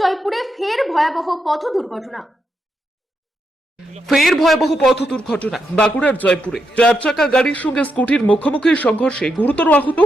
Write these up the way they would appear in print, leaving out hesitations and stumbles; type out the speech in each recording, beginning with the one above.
জয়পুরে ফের ভয়াবহ পথ দুর্ঘটনা। বাঁকুড়ার জয়পুরে 4 চাকা গাড়ির সঙ্গে স্কুটির মুখোমুখি সংঘর্ষে গুরুতর আহত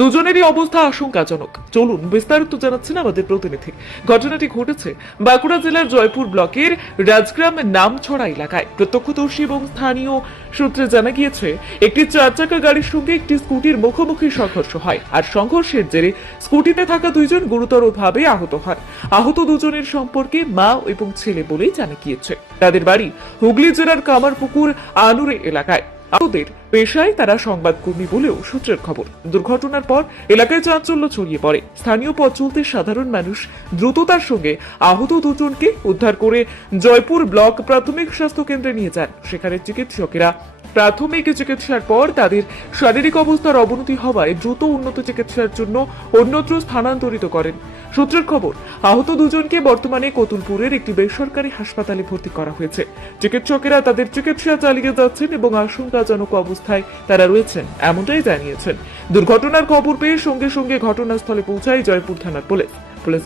দুজনেরই অবস্থা আশঙ্কাজনক। চলুন বিস্তারিত জানাচ্ছেন আমাদের প্রতিনিধি। ঘটনাটি ঘটেছে বাঁকুড়া জেলার জয়পুর ব্লকের রাজগ্রাম নামছড়া এলাকায়। প্রত্যক্ষদর্শী এবং স্থানীয় সূত্রে জানা গিয়েছে, একটি 4 চাকা গাড়ির সঙ্গে একটি স্কুটির মুখোমুখি সংঘর্ষ হয়, আর সংঘর্ষের জেরে স্কুটিতে থাকা দুইজন গুরুতরভাবে আহত হন। আহত দুজনের সম্পর্কে মা এবং ছেলে বলেই জানা গিয়েছে। তাদের বাড়ি হুগলি জেলার কামারপুকুর আনুরে এলাকায়। আহতদের পেশায় তারা সংবাদকর্মী বলেও সূত্রের খবর। দুর্ঘটনার পর এলাকায় চাঞ্চল্য ছড়িয়ে পড়ে। স্থানীয় পথ চলতে সাধারণ মানুষ দ্রুততার সঙ্গে আহত দুজনকে উদ্ধার করে জয়পুর ব্লক প্রাথমিক স্বাস্থ্য কেন্দ্রে নিয়ে যান। সেখানে চিকিৎসকেরা প্রাথমিক চিকিৎসার পর তাদের শারীরিক অবস্থার অবনতি হওয়ায় দ্রুত উন্নত চিকিৎসার জন্য অন্যত্র স্থানান্তরিত করেন। সূত্রের খবর, আহত দুজনকে বর্তমানে কতুলপুরের একটি বেসরকারি হাসপাতালে ভর্তি করা হয়েছে। চিকিৎসকেরা তাদের চিকিৎসা চালিয়ে যাচ্ছেন এবং আশঙ্কাজনক অবস্থায় তারা রয়েছেন, এমনটাই জানিয়েছেন। দুর্ঘটনার খবর পেয়ে সঙ্গে সঙ্গে ঘটনাস্থলে পৌঁছায় জয়পুর থানার পুলিশ।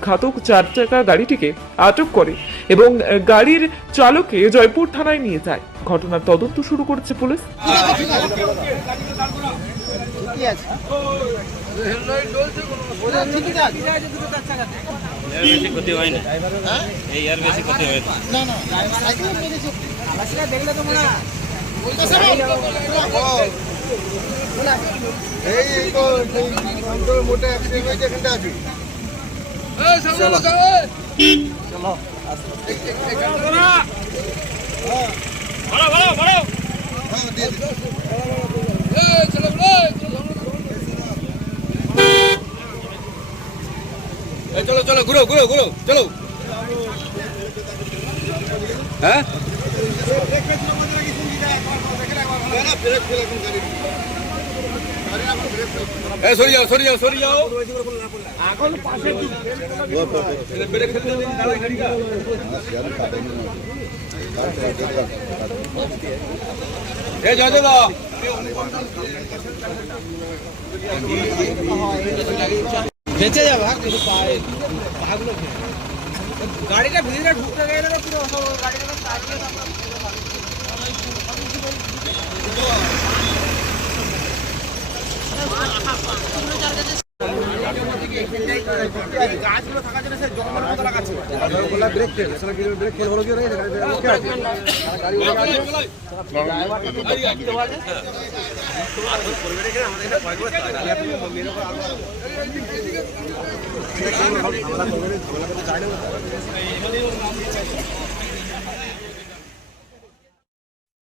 ঘাতক 4 চাকা গাড়িটিকে আটক করে এবং গাড়ির চালককে জয়পুর থানায় নিয়ে যায়। ঘটনার তদন্ত শুরু করেছে পুলিশ। चलो चलो घुरो घुरो घुरो चलो। হ্যাঁ সরি যাও সরি যাও সরি যাও। এখন পাশে ব্রেক ফেলতে দিন দাঁড়াই গাড়িটা। এই জয় দাদা বেঁচে যাবে কিন্তু ভাগলো গাড়িটা ভিতরে ঢুকতে গেলে তো পুরো গাড়িটা চালিয়ে গাছগুলো থাকার জন্য সে জঙ্গলের মতো লাগাচ্ছে। ব্রেক ফেল ব্রেক ফেল হলো কি রে গাড়ি